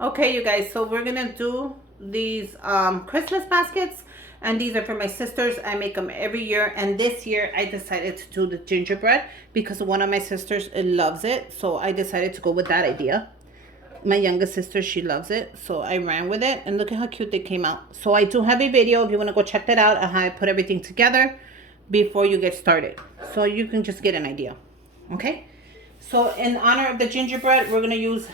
Okay, you guys, so we're gonna do these Christmas baskets, and these are for my sisters. I make them every year, and this year I decided to do the gingerbread because one of my sisters loves it, so I decided to go with that idea. My youngest sister, she loves it, so I ran with it, and look at how cute they came out. So I do have a video if you want to go check that out on how I put everything together before you get started, so you can just get an idea. Okay, so in honor of the gingerbread, we're gonna use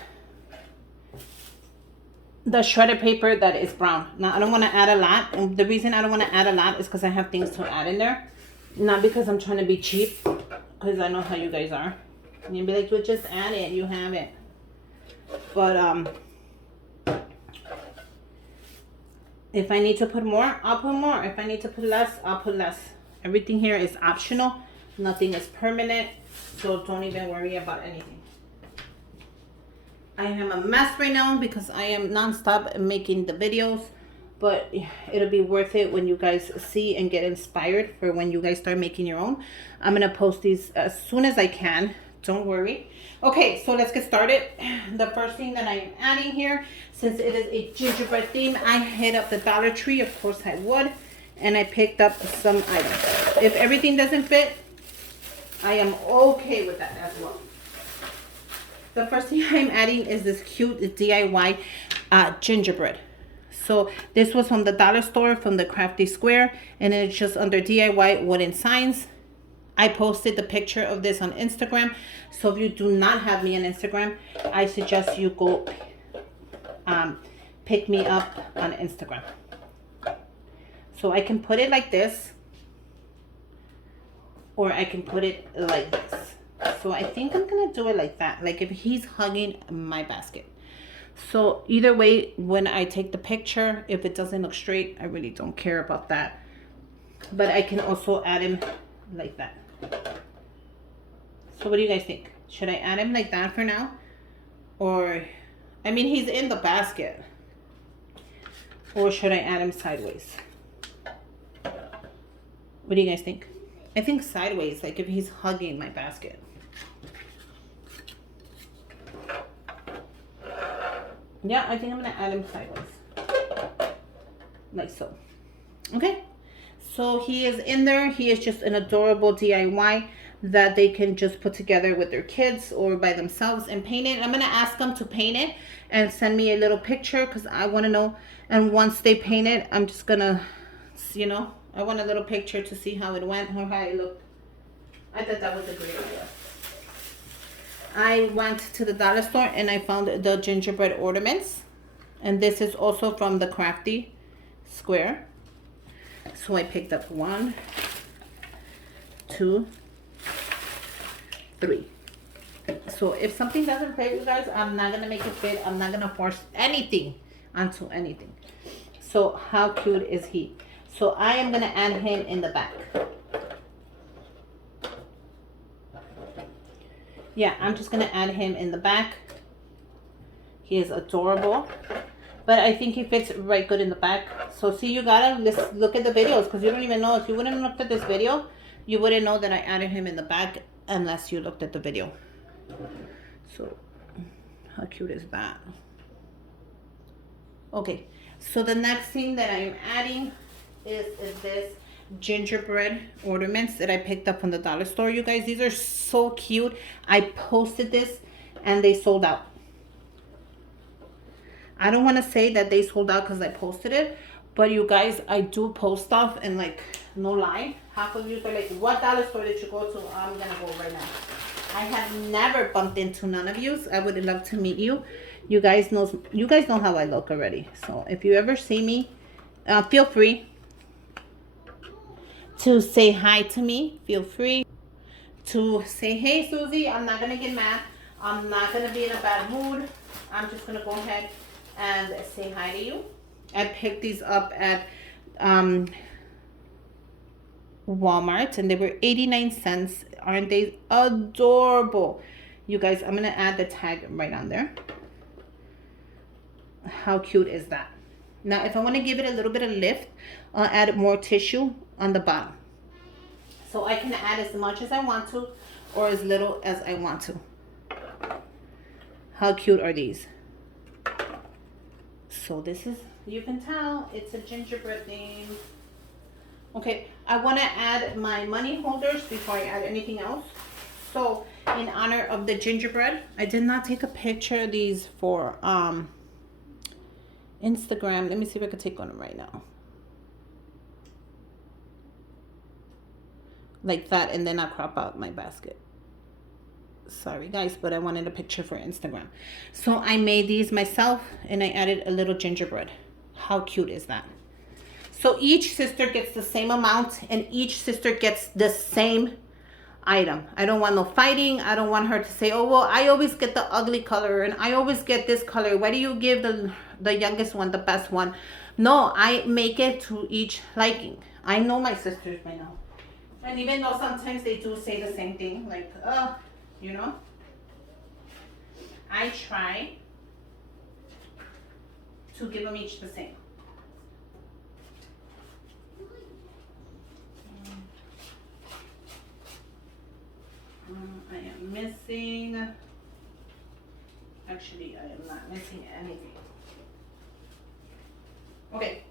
the shredded paper that is brown. Now I don't want to add a lot, and the reason I don't want to add a lot is because I have things to add in there, not because I'm trying to be cheap, because I know how you guys are. And you'll be like, well, just add it, you have it. But if I need to put more, I'll put more. If I need to put less, I'll put less. Everything here is optional. Nothing is permanent, so don't even worry about anything. I am a mess right now because I am non-stop making the videos, but it'll be worth it when you guys see and get inspired for when you guys start making your own. I'm gonna post these as soon as I can, don't worry. Okay, so let's get started. The first thing that I am adding here, since it is a gingerbread theme, I hit up the Dollar Tree, of course I would, and I picked up some items. If everything doesn't fit, I am okay with that as well. The first thing I'm adding is this cute DIY gingerbread. So this was from the dollar store, from the Crafty Square, and it's just under DIY wooden signs. I posted the picture of this on Instagram. So if you do not have me on Instagram, I suggest you go pick me up on Instagram. So I can put it like this, or I can put it like this. So I think I'm gonna do it like that, like if he's hugging my basket. So either way, when I take the picture, if it doesn't look straight, I really don't care about that. But I can also add him like that. So what do you guys think? Should I add him like that for now? Or, I mean, he's in the basket. Or should I add him sideways? What do you guys think? I think sideways, like if he's hugging my basket. Yeah, I think I'm gonna add him sideways. Like so. Okay. So he is in there. He is just an adorable DIY that they can just put together with their kids or by themselves and paint it. I'm gonna ask them to paint it and send me a little picture because I want to know. And once they paint it, I'm just gonna, you know, I want a little picture to see how it went or how it looked. I thought that was a great idea. I went to the dollar store and I found the gingerbread ornaments, and this is also from the Crafty Square. So I picked up 1, 2, 3. So if something doesn't fit, you guys, I'm not gonna make it fit. I'm not gonna force anything onto anything. So how cute is he? So I am gonna add him in the back. Yeah, I'm just gonna add him in the back. He is adorable, but I think he fits right good in the back. So see, you gotta look at the videos, because you don't even know. If you wouldn't have looked at this video, you wouldn't know that I added him in the back unless you looked at the video. So how cute is that? Okay, so the next thing that I'm adding is this gingerbread ornaments that I picked up from the dollar store. You guys, these are so cute. I posted this and they sold out. I don't want to say that they sold out because I posted it, but you guys, I do post stuff, and like, no lie, half of you are like, what dollar store did you go to? I'm gonna go right now. I have never bumped into none of you. I would love to meet you. You guys know how I look already. So if you ever see me, feel free to say hi to me. Feel free to say, hey Susie, I'm not gonna get mad. I'm not gonna be in a bad mood. I'm just gonna go ahead and say hi to you. I picked these up at Walmart and they were 89 cents. Aren't they adorable? You guys, I'm gonna add the tag right on there. How cute is that? Now if I want to give it a little bit of lift, I'll add more tissue on the bottom, so I can add as much as I want to or as little as I want to. How cute are these? So this is, you can tell it's a gingerbread theme. Okay, I want to add my money holders before I add anything else. So in honor of the gingerbread, I did not take a picture of these for Instagram. Let me see if I can take one right now. Like that, and then I'll crop out my basket. Sorry guys, but I wanted a picture for Instagram. So I made these myself and I added a little gingerbread. How cute is that? So each sister gets the same amount and each sister gets the same item. I don't want no fighting. I don't want her to say, oh, well, I always get the ugly color and I always get this color. Why do you give the youngest one the best one? No, I make it to each liking. I know my sisters by now. And even though sometimes they do say the same thing, like, you know, I try to give them each the same. I am missing, actually I am not missing anything. Okay,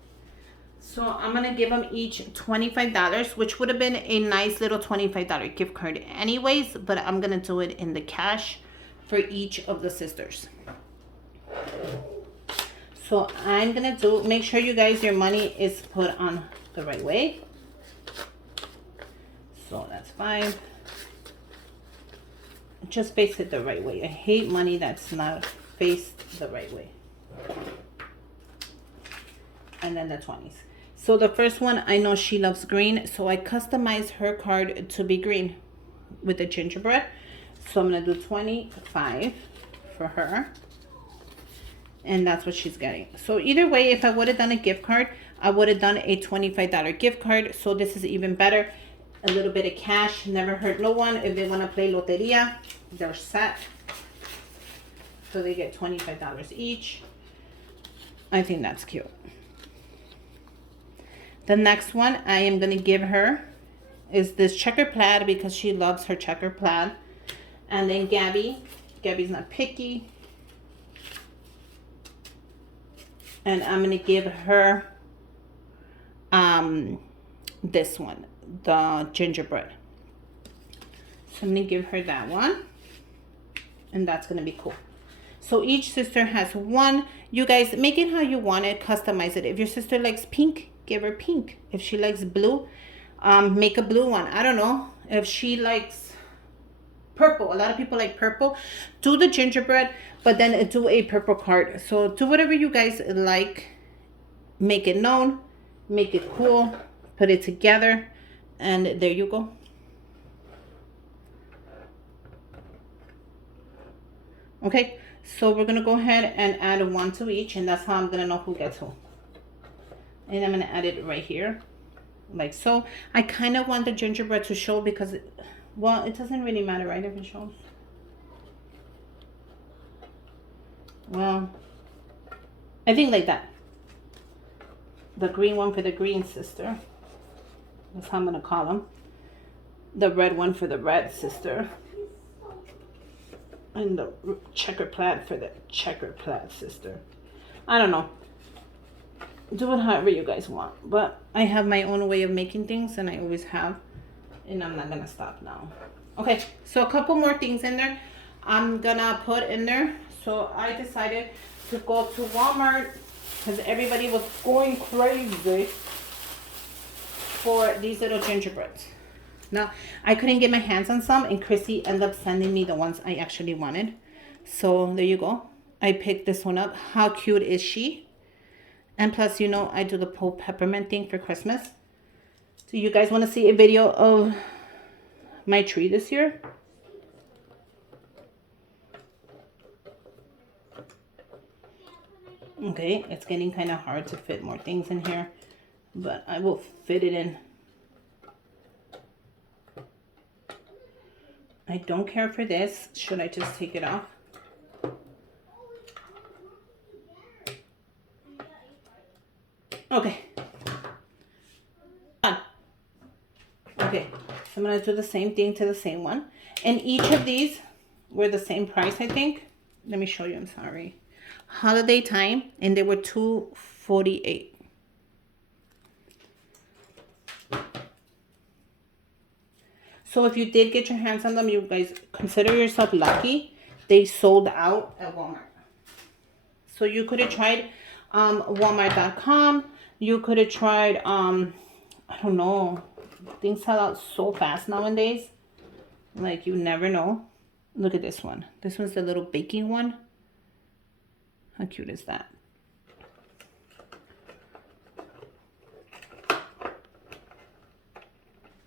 so I'm gonna give them each $25, which would have been a nice little $25 gift card anyways, but I'm gonna do it in the cash for each of the sisters. So I'm gonna make sure you guys, your money is put on the right way. So that's fine. Just face it the right way. I hate money that's not faced the right way. And then the 20s. So the first one, I know she loves green, so I customized her card to be green with the gingerbread. So I'm gonna do 25 for her. And that's what she's getting. So either way, if I would have done a gift card, I would have done a $25 gift card. So this is even better. A little bit of cash, never hurt no one. If they want to play loteria, they're set. So they get $25 each. I think that's cute. The next one I am going to give her is this checker plaid because she loves her checker plaid. And then Gabby's not picky. And I'm going to give her this one, the gingerbread. So I'm going to give her that one. And that's going to be cool. So each sister has one. You guys, make it how you want it. Customize it. If your sister likes pink, give her pink. If she likes blue, make a blue one. I don't know. If she likes purple, a lot of people like purple, do the gingerbread, but then do a purple card. So do whatever you guys like. Make it known. Make it cool. Put it together. And there you go. Okay, so we're going to go ahead and add one to each, and that's how I'm going to know who gets who. And I'm going to add it right here, like so. I kind of want the gingerbread to show because, well, it doesn't really matter, right, if it shows. Well, I think like that. The green one for the green sister. That's how I'm going to call them. The red one for the red sister. And the checker plaid for the checker plaid sister. I don't know. Do it however you guys want. But I have my own way of making things, and I always have. And I'm not going to stop now. Okay, so a couple more things in there I'm going to put in there. So I decided to go to Walmart because everybody was going crazy for these little gingerbreads. Now, I couldn't get my hands on some, and Chrissy ended up sending me the ones I actually wanted. So there you go. I picked this one up. How cute is she? And plus, you know, I do the Pope peppermint thing for Christmas. So you guys want to see a video of my tree this year? Okay, it's getting kind of hard to fit more things in here, but I will fit it in. I don't care for this. Should I just take it off? Okay. Done. Okay, so I'm going to do the same thing to the same one. And each of these were the same price, I think. Let me show you, I'm sorry. holiday time, and they were $2.48. So if you did get your hands on them, you guys consider yourself lucky. They sold out at Walmart. So you could have tried Walmart.com. You could have tried, I don't know. Things sell out so fast nowadays. Like, you never know. Look at this one. This one's the little baking one. How cute is that?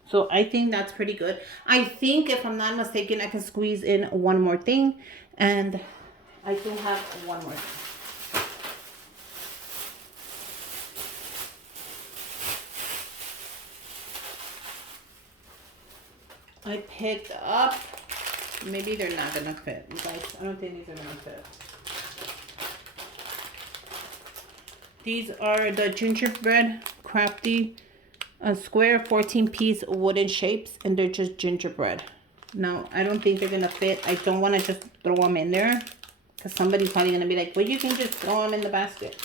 So I think that's pretty good. I think, if I'm not mistaken, I can squeeze in one more thing. And I do have one more thing. I picked up, maybe they're not gonna fit, you guys. I don't think these are gonna fit. These are the Gingerbread Crafty square 14-piece wooden shapes, and they're just gingerbread. Now, I don't think they're gonna fit. I don't want to just throw them in there, because somebody's probably gonna be like, well, you can just throw them in the basket.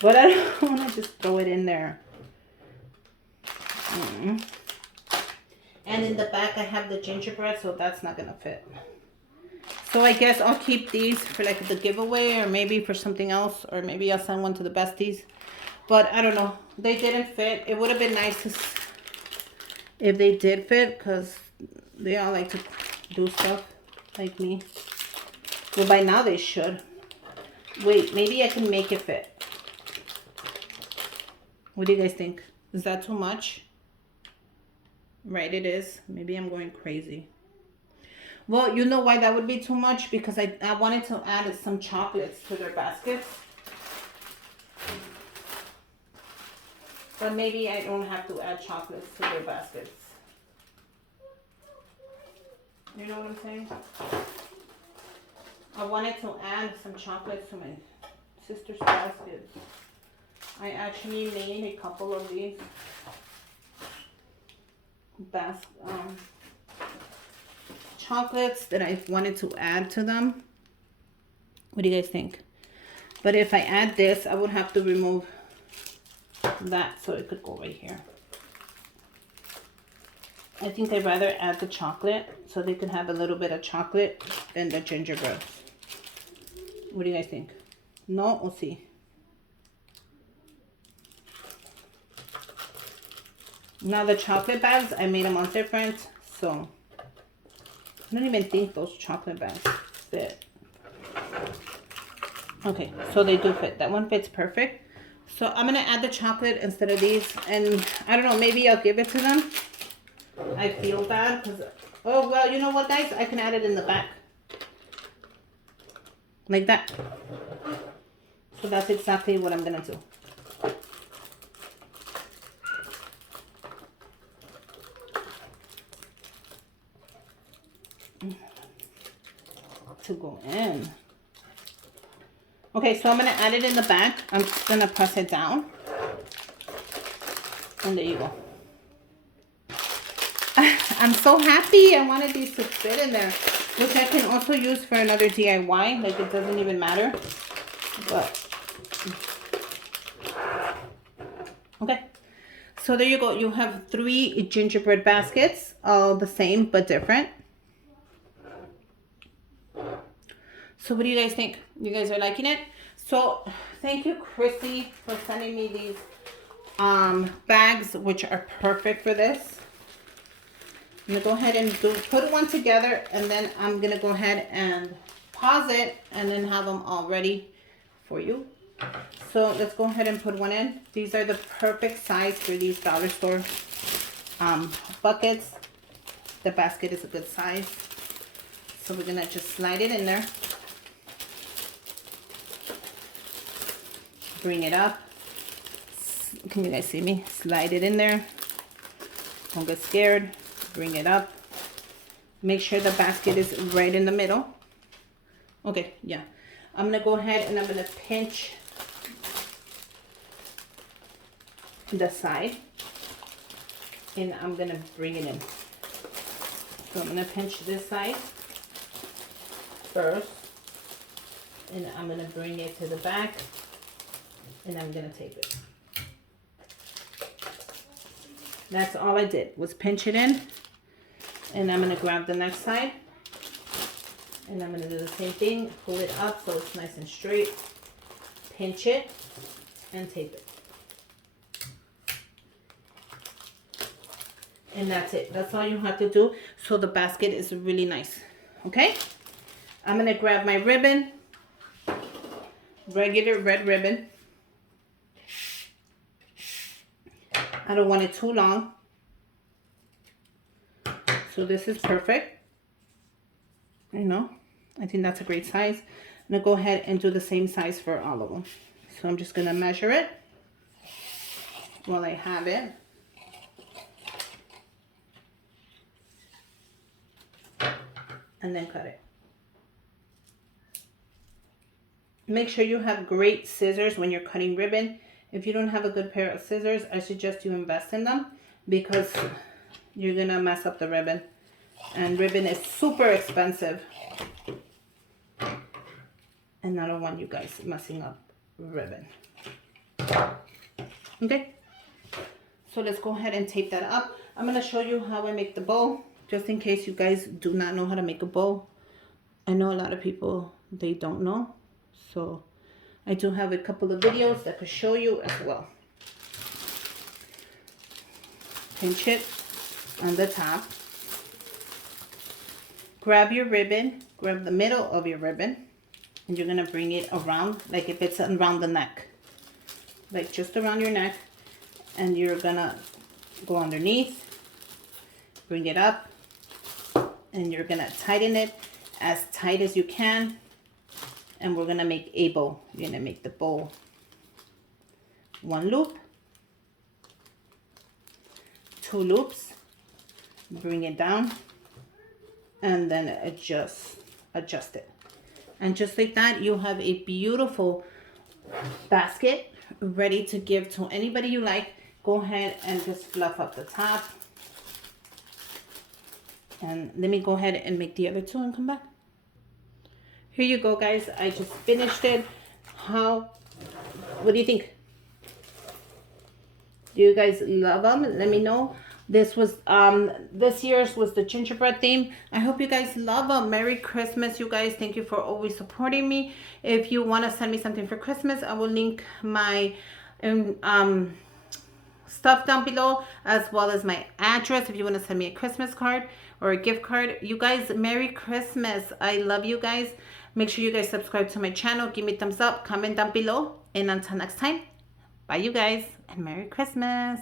But I don't want to just throw it in there. And in the back, I have the gingerbread, so that's not gonna fit. So I guess I'll keep these for like the giveaway, or maybe for something else, or maybe I'll send one to the besties. But I don't know. They didn't fit. It would have been nice if they did fit, because they all like to do stuff like me. Well, by now they should. Wait, maybe I can make it fit. What do you guys think? Is that too much? Right, it is. Maybe I'm going crazy. Well, you know why that would be too much? Because I wanted to add some chocolates to their baskets. But maybe I don't have to add chocolates to their baskets. You know what I'm saying? I wanted to add some chocolates to my sister's basket. I actually made a couple of these chocolates that I wanted to add to them. What do you guys think? But if I add this, I would have to remove that so it could go right here. I think I'd rather add the chocolate so they could have a little bit of chocolate than the gingerbread. What do you guys think? No? We'll see. Now the chocolate bags, I made them all different, so I don't even think those chocolate bags fit. Okay, so they do fit. That one fits perfect. So I'm going to add the chocolate instead of these. And I don't know, maybe I'll give it to them. I feel bad because, oh, well, you know what, guys? I can add it in the back. Like that. So that's exactly what I'm going to do. To go in. Okay, so I'm going to add it in the back. I'm just going to press it down. And there you go. I'm so happy. I wanted these to fit in there. Which I can also use for another DIY. Like, it doesn't even matter. But, okay. So there you go. You have 3 gingerbread baskets. All the same, but different. So what do you guys think? You guys are liking it? So thank you, Chrissy, for sending me these bags, which are perfect for this. I'm gonna go ahead and put one together, and then I'm gonna go ahead and pause it and then have them all ready for you. So let's go ahead and put one in. These are the perfect size for these dollar store buckets. The basket is a good size. So we're gonna just slide it in there. Bring it up. Can you guys see me? Slide it in there. Don't get scared. Bring it up. Make sure the basket is right in the middle. Okay, yeah. I'm going to go ahead and I'm going to pinch the side. And I'm going to bring it in. So I'm going to pinch this side first. And I'm going to bring it to the back. And I'm going to tape it. That's all I did, was pinch it in. And I'm going to grab the next side. And I'm going to do the same thing. Pull it up so it's nice and straight. Pinch it. And tape it. And that's it. That's all you have to do. So the basket is really nice. Okay? I'm going to grab my ribbon. Regular red ribbon. I don't want it too long. So this is perfect. You know, I think that's a great size. I'm going to go ahead and do the same size for all of them. So I'm just going to measure it while I have it. And then cut it. Make sure you have great scissors when you're cutting ribbon. If you don't have a good pair of scissors, I suggest you invest in them because you're gonna mess up the ribbon. And ribbon is super expensive. And I don't want you guys messing up ribbon. Okay? So let's go ahead and tape that up. I'm gonna show you how I make the bow, just in case you guys do not know how to make a bow. I know a lot of people, they don't know. So I do have a couple of videos that could show you as well. Pinch it on the top. Grab your ribbon, grab the middle of your ribbon, and you're gonna bring it around like if it's around the neck. Like just around your neck. And you're gonna go underneath, bring it up, and you're gonna tighten it as tight as you can. And we're gonna make a bow. You're gonna make the bow one loop, two loops, bring it down, and then adjust it. And just like that, you have a beautiful basket ready to give to anybody you like. Go ahead and just fluff up the top. And let me go ahead and make the other two and come back. Here you go, guys. I just finished it. What do you think? Do you guys love them? Let me know. This was this year's was the gingerbread theme. I hope you guys love them. Merry Christmas, you guys. Thank you for always supporting me. If you want to send me something for Christmas, I will link my stuff down below, as well as my address if you want to send me a Christmas card or a gift card. You guys, Merry Christmas. I love you guys. Make sure you guys subscribe to my channel. Give me a thumbs up. Comment down below. And until next time, bye you guys, and Merry Christmas.